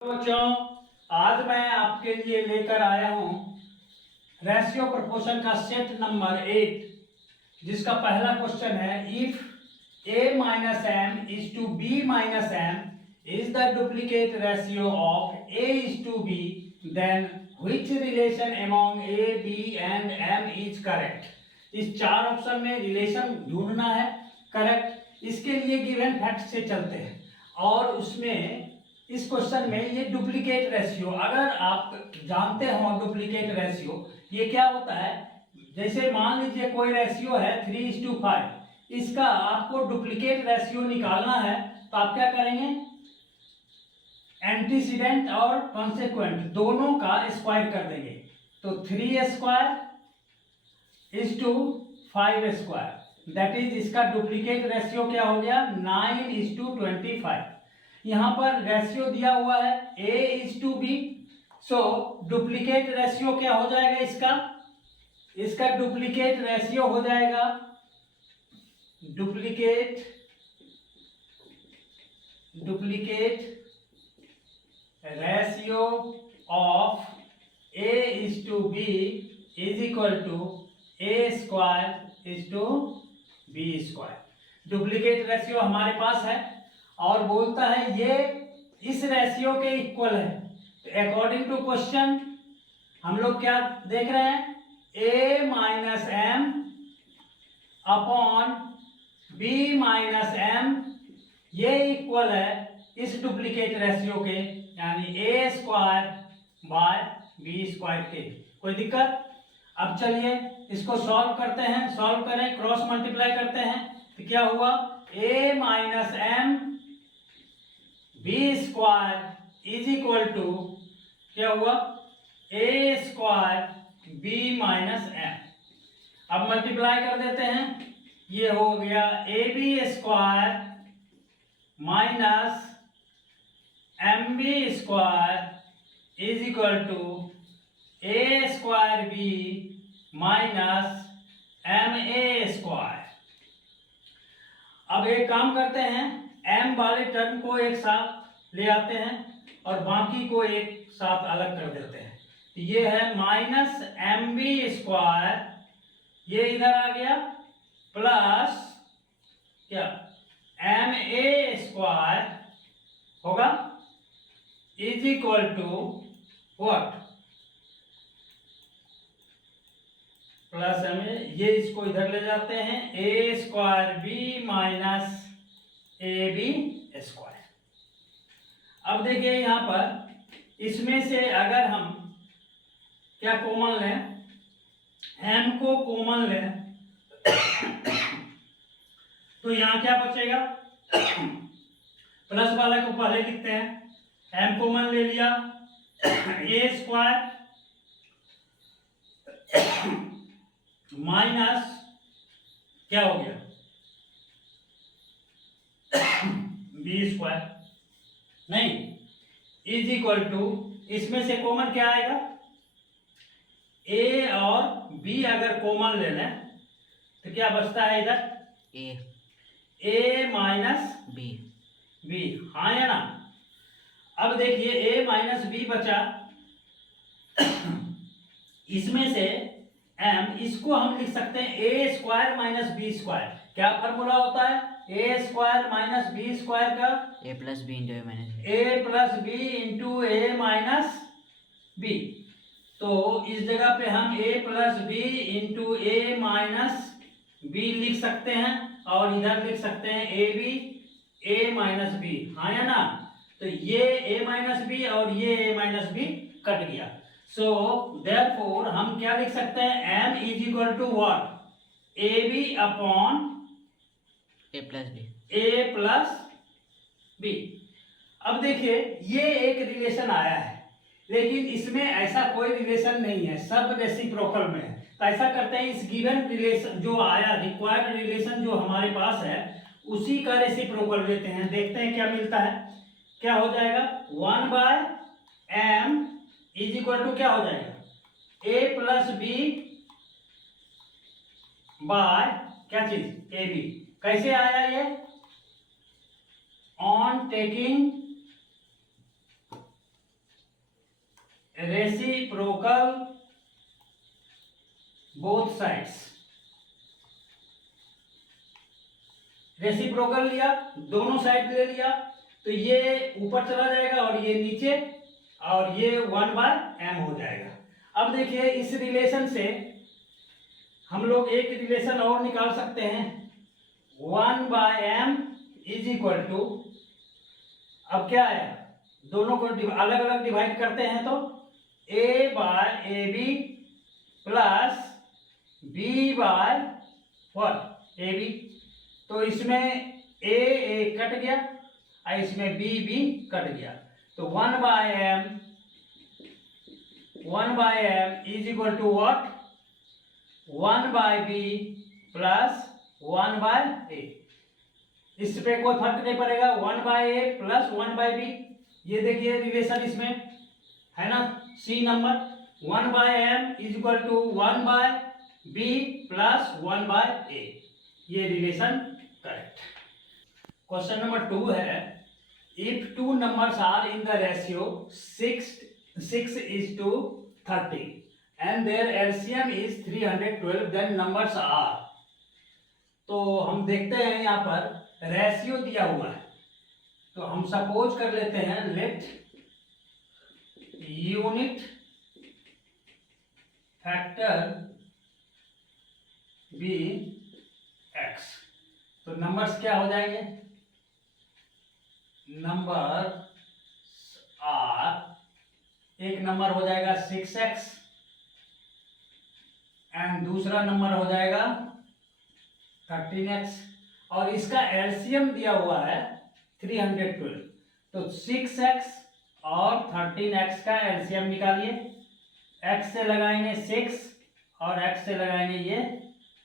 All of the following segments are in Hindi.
बच्चों, आज मैं आपके लिए लेकर आया हूं रेशियो प्रोपोर्शन का सेट नंबर 8, जिसका पहला क्वेश्चन है if a minus M is to B minus M is the duplicate ratio of a is to B, then which relation among a b and m is correct. इस चार ऑप्शन में रिलेशन ढूंढना है करेक्ट। इसके लिए गिवन फैक्ट से चलते हैं और उसमें इस क्वेश्चन में ये डुप्लीकेट रेशियो, अगर आप जानते हो डुप्लीकेट रेशियो ये क्या होता है, जैसे मान लीजिए कोई रेशियो है 3:5, इसका आपको डुप्लीकेट रेशियो निकालना है तो आप क्या करेंगे, एंटीसीडेंट और कॉन्सेक्वेंट दोनों का स्क्वायर कर देंगे। तो 3² दैट इज इसका डुप्लीकेट रेशियो क्या हो गया 9:25। यहाँ पर रेशियो दिया हुआ है a is to B, so duplicate ratio क्या हो जाएगा, इसका डुप्लीकेट रेशियो हो जाएगा duplicate ratio of a is to b is equal to a² is to b²। Duplicate ratio हमारे पास है और बोलता है ये इस रेशियो के इक्वल है। तो अकॉर्डिंग टू क्वेश्चन हम लोग क्या देख रहे हैं, a minus M upon b minus M ये इक्वल है इस डुप्लीकेट रेशियो के, यानी a² बाय b² के। कोई दिक्कत? अब चलिए इसको सॉल्व करते हैं, सॉल्व करें, क्रॉस मल्टीप्लाई करते हैं तो क्या हुआ, a minus M b² is equal to क्या हुआ, a² b माइनस m। अब मल्टीप्लाई कर देते हैं, ये हो गया ab² minus mb² is equal to a² b minus ma²। अब एक काम करते हैं, m वाले टर्म को एक साथ ले आते हैं और बाकी को एक साथ अलग कर देते हैं। तो ये है माइनस mb², ये इधर आ गया, प्लस क्या ma² होगा is equal to what, plus ma, ये इसको इधर ले जाते हैं, a² b माइनस ab²। अब देखिए यहां पर इसमें से अगर हम क्या कॉमन लें, m को कॉमन लें तो यहां क्या बचेगा, प्लस वाला को पहले लिखते हैं, m कॉमन ले लिया, a² माइनस क्या हो गया b², नहीं, इज इक्वल टू, इसमें से कॉमन क्या आएगा, a और b अगर कॉमन ले लें तो क्या बचता है इधर, a माइनस b, हाँ या ना। अब देखिए a माइनस b बचा, इसमें से m, इसको हम लिख सकते हैं a² माइनस b²। क्या फॉर्मूला होता है, a² माइनस b² का a plus B into a minus b। तो इस जगह पे हम a plus B into a minus b लिख सकते हैं और इधर लिख सकते हैं a माइनस b, हाँ या ना। तो ये a माइनस बी और ये a माइनस b कट गया। सो देयरफॉर हम क्या लिख सकते हैं, m is equal to what, ab upon a plus b। अब देखिए ये एक रिलेशन आया है, लेकिन इसमें ऐसा कोई रिलेशन नहीं है, सब रेसिप्रोकल में है। तो ऐसा करते हैं, इस गिवन रिलेशन जो आया, रिक्वायर्ड रिलेशन जो हमारे पास है उसी का रेसिप्रोकल लेते हैं, देखते हैं क्या मिलता है। क्या हो जाएगा, 1/m इज इक्वल टू क्या हो जाएगा, a प्लस b बाय क्या चीज, ab। कैसे आया ये, on taking reciprocal both sides, reciprocal लिया, दोनों साइड ले लिया, तो ये ऊपर चला जाएगा और ये नीचे, और ये 1/m हो जाएगा। अब देखिए इस रिलेशन से हम लोग एक रिलेशन और निकाल सकते हैं, 1/m इज इक्वल टू, अब क्या आया, दोनों को अलग अलग डिवाइड करते हैं तो a/ab प्लस b/ab, तो इसमें a कट गया और इसमें b कट गया, तो 1/m is equal to what, 1/b plus 1/a, इस पे कोई फर्क नहीं पड़ेगा, 1/a प्लस 1/b, ये देखिए रिलेशन इसमें है ना, C number, 1/m is equal to 1/b plus 1/a, ये रिलेशन करेक्ट। क्वेश्चन नंबर 2 है, if two numbers are in the ratio 6:30 and their LCM is 312, then numbers are, तो हम देखते हैं यहाँ पर रेशियो दिया हुआ है, तो हम सपोज कर लेते हैं let unit factor be x, तो नंबर्स क्या हो जाएंगे, नंबर आर, एक नंबर हो जाएगा 6x एंड दूसरा नंबर हो जाएगा 13x, और इसका एलसीएम दिया हुआ है 312, तो 6x और 13x का एलसीएम निकालिए, x से लगाएंगे 6 और x से लगाएंगे ये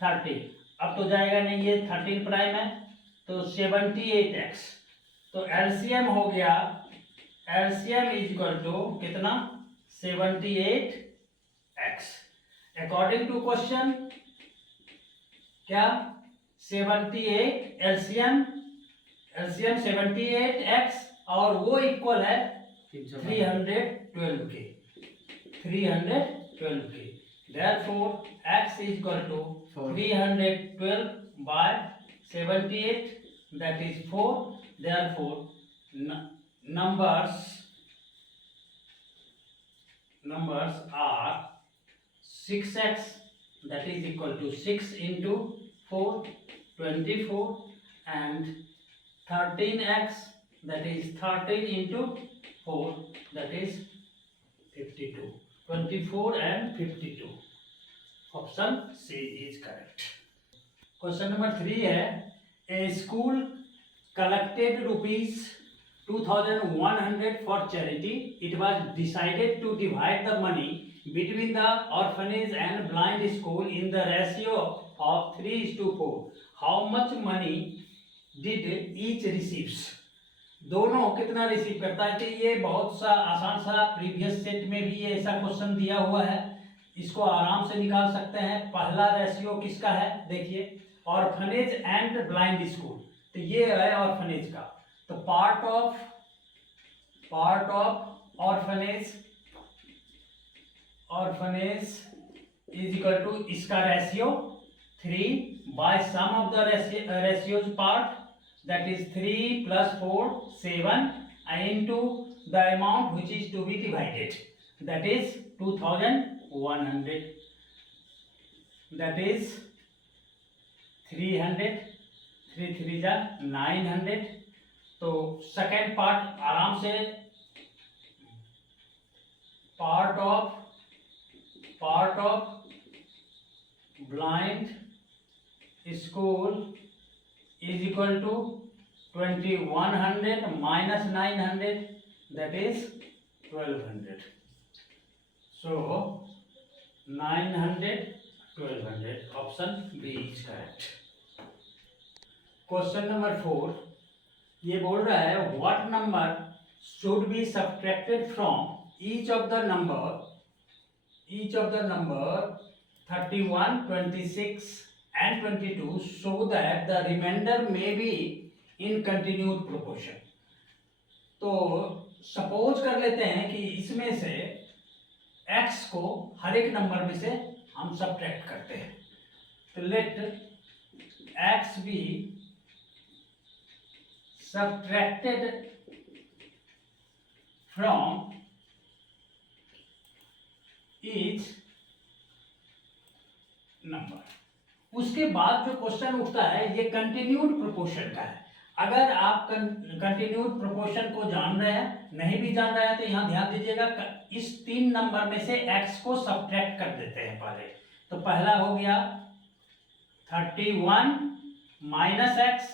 13, अब तो जाएगा नहीं, ये 13 प्राइम है, तो 78x, तो एलसीएम हो गया, एलसीएम इज इक्वल टू कितना, 78x, अकॉर्डिंग टू क्वेश्चन क्या, 78 एलसीएम 78x, और वो इक्वल है 312 के, therefore x is equal to 312 by 78, that is 4, therefore numbers are 6x, that is equal to 6 into 4, 24, and 13x, that is 13 into 4, that is 52, 24 and 52, option C is correct. Question number 3 है, a school collected rupees 2,100 for charity. It was decided to divide the money between the orphanage and blind school in the ratio of 3:4. How much money did each receives? दोनों कितना रिसीव करता है, कि ये बहुत सा आसान सा प्रीवियस सेट में भी ये ऐसा क्वेश्चन दिया हुआ है, इसको आराम से निकाल सकते हैं। पहला रेशियो किसका है, देखिए ऑर्फनेज एंड ब्लाइंड स्कूल, तो ये है ऑर्फनेज का, तो part of orphanage is equal to इसका ratio 3 by sum of the ratios part, that is 3 plus 4 7 into the amount which is to be divided, that is 2,100, that is 300, 3 3 जा 900, तो सेकेंड पार्ट आराम से, part of blind school is equal to 2,100 minus 900, that is 1,200. So 900, 1,200, option B is correct. Question number 4, ये बोल रहा है what number should be subtracted from each of the number 31, 26 and 22 so that the remainder may be in continued proportion. तो सपोज कर लेते हैं कि इसमें से x को हर एक नंबर में से हम सब्ट्रैक्ट करते हैं। तो let x be subtracted from each number. उसके बाद जो क्वेश्चन उठता है ये कंटिन्यूड प्रोपोर्शन का है। अगर आप कंटिन्यूड प्रोपोर्शन को जान रहे हैं, नहीं भी जान रहे हैं, तो यहाँ ध्यान दीजिएगा, इस 3 नंबर में से x को सब्ट्रैक्ट कर देते हैं पहले। तो पहला हो गया 31 माइनस एक्स,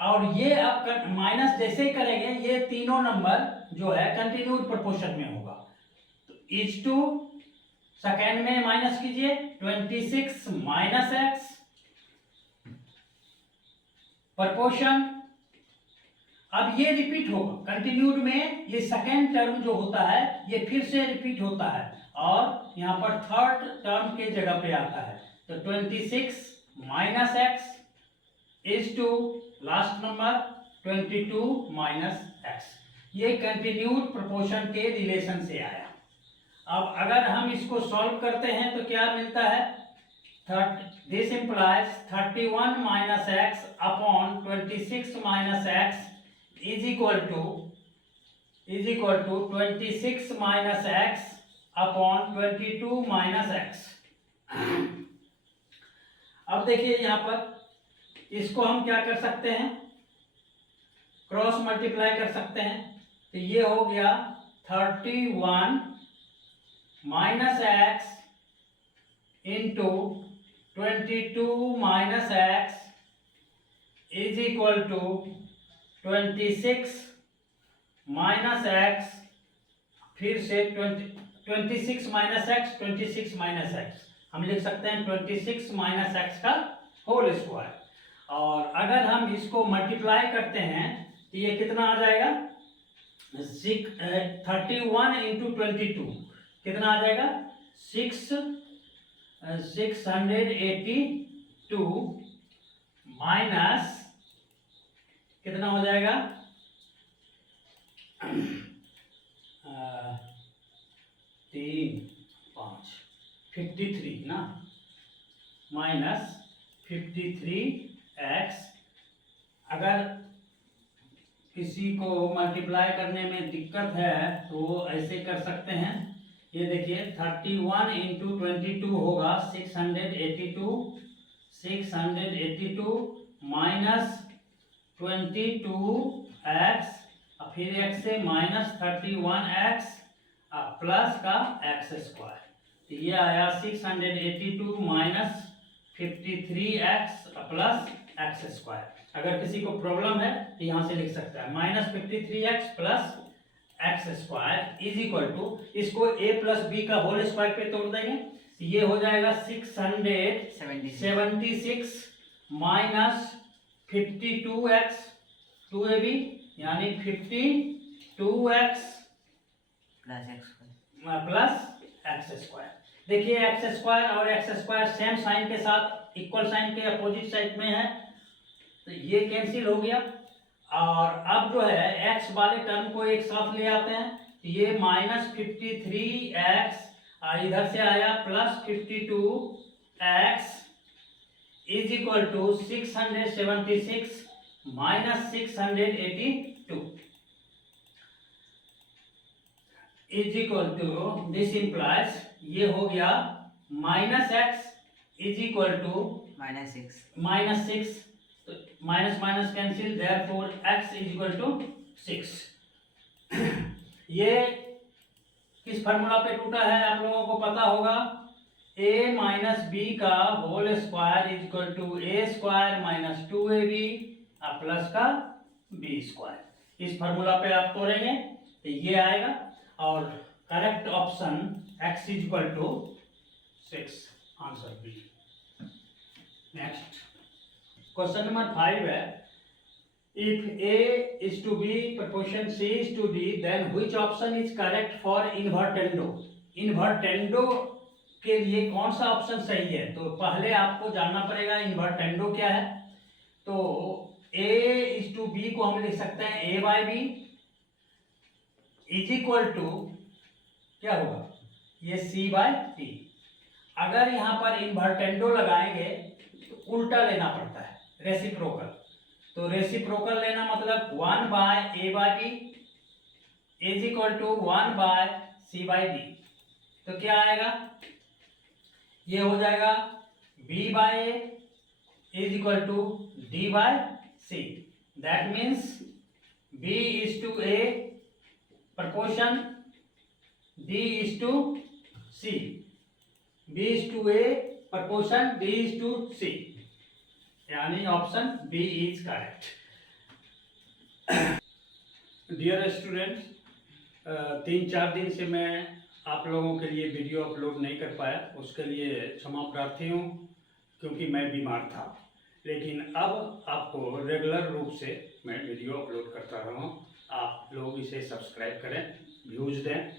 और ये अब माइनस जैसे ही करेंगे ये तीनों नंबर जो है कंटिन्यूड प्रोपोर्शन में होगा। तो इज टू सेकेंड में माइनस कीजिए 26 माइनस एक्स प्रोपोर्शन। अब ये रिपीट होगा कंटिन्यूड में, ये सेकेंड टर्म जो होता है ये फिर से रिपीट होता है और यहाँ पर थर्ड टर्म के जगह पे आता है। तो 26 minus X is to last number 22 minus X. ये कंटिन्यूड प्रोपोर्शन के रिलेशन से आया। अब अगर हम इसको सॉल्व करते हैं तो क्या मिलता है, this implies 31 minus x upon 26 minus x is equal to 26 minus x upon 22 minus x। अब देखिए यहाँ पर इसको हम क्या कर सकते हैं, क्रॉस मल्टीप्लाई कर सकते हैं। तो ये हो गया 31 minus X into 22 minus X is equal to 26 minus X, फिर से 26 माइनस एक्स, 26 माइनस एक्स हम लिख सकते हैं 26 माइनस एक्स का होल स्क्वायर। और अगर हम इसको मल्टीप्लाई करते हैं तो ये कितना आ जाएगा, 31 इंटू 22 कितना आ जाएगा, 682 माइनस कितना हो जाएगा 53 ना, माइनस 53x। अगर किसी को मल्टीप्लाई करने में दिक्कत है तो वो ऐसे कर सकते हैं, ये देखिए 31 इंटू 22 होगा 682 माइनस 22x, फिर x से माइनस 31x प्लस का x स्क्वायर। तो ये आया 682 minus 53x plus x square. अगर किसी को प्रॉब्लम है तो यहाँ से लिख सकता है minus 53x plus X square is equal to, इसको a प्लस बी का होल स्क्वायर पे तोड़ देंगे, ये हो जाएगा 676 माइनस 52x 2ab यानी 52x प्लस एक्स स्क्वायर। देखिए एक्स स्क्वायर और एक्स स्क्वायर सेम साइन के साथ इक्वल साइन के अपोजिट साइड में है, तो ये कैंसिल हो गया। और अब जो है x वाले टर्म को एक साथ ले आते हैं, तो ये माइनस 53x इधर से आया plus 52x is equal to 676 minus 682 is equal to, this implies ये हो गया minus x is equal to minus 6, तो minus minus cancel, therefore x is equal to 6। ये किस फार्मूला पे टूटा है आप लोगों को पता होगा, a माइनस बी का whole square is equal to a square minus 2ab plus का b स्क्वायर। इस फार्मूला पे आप तोड़ेंगे तो ये आएगा, और correct option x is equal to 6, answer B. Next question number 5 है, if a is to b proportion c is to d then which option is correct for invertendo। Invertendo के लिए कौन सा ऑप्शन सही है, तो पहले आपको जानना पड़ेगा इन्वर्टेंडो क्या है। तो a is to b को हम लिख सकते हैं a by b is equal to क्या होगा, ये C/P। अगर यहाँ पर इन्वर्टेंडो लगाएंगे तो उल्टा लेना पड़ता है, रेसिप्रोकल। तो रेसिप्रोकल लेना मतलब 1/A/B is equal to 1/C/D। तो क्या आएगा, ये हो जाएगा B/A is equal to D/C। That means B is to A proportion D is to C, B is to A proportion D is to C, यानी option B is correct। Dear students, 3-4 दिन से मैं आप लोगों के लिए वीडियो अपलोड नहीं कर पाया, उसके लिए क्षमा प्रार्थी हूँ, क्योंकि मैं बीमार था। लेकिन अब आपको रेगुलर रूप से मैं वीडियो अपलोड करता रहा हूँ। आप लोग इसे सब्सक्राइब करें, व्यूज़ दें